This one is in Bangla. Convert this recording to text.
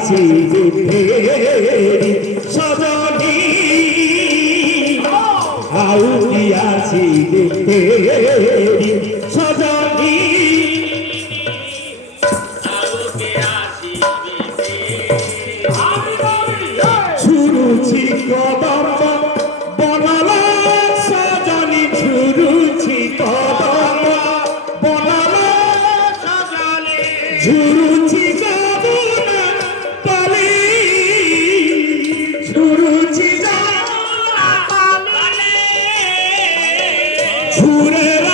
আসিবে সজনী আউটি আসিবে সজনী ছুরুছি কদম্ব বনল সজনী ছুরুছি কদম্ব বনল সজনী ঝুরুছি যমুনা পালি ঝুরুছি যমুনা পালি ঝুরে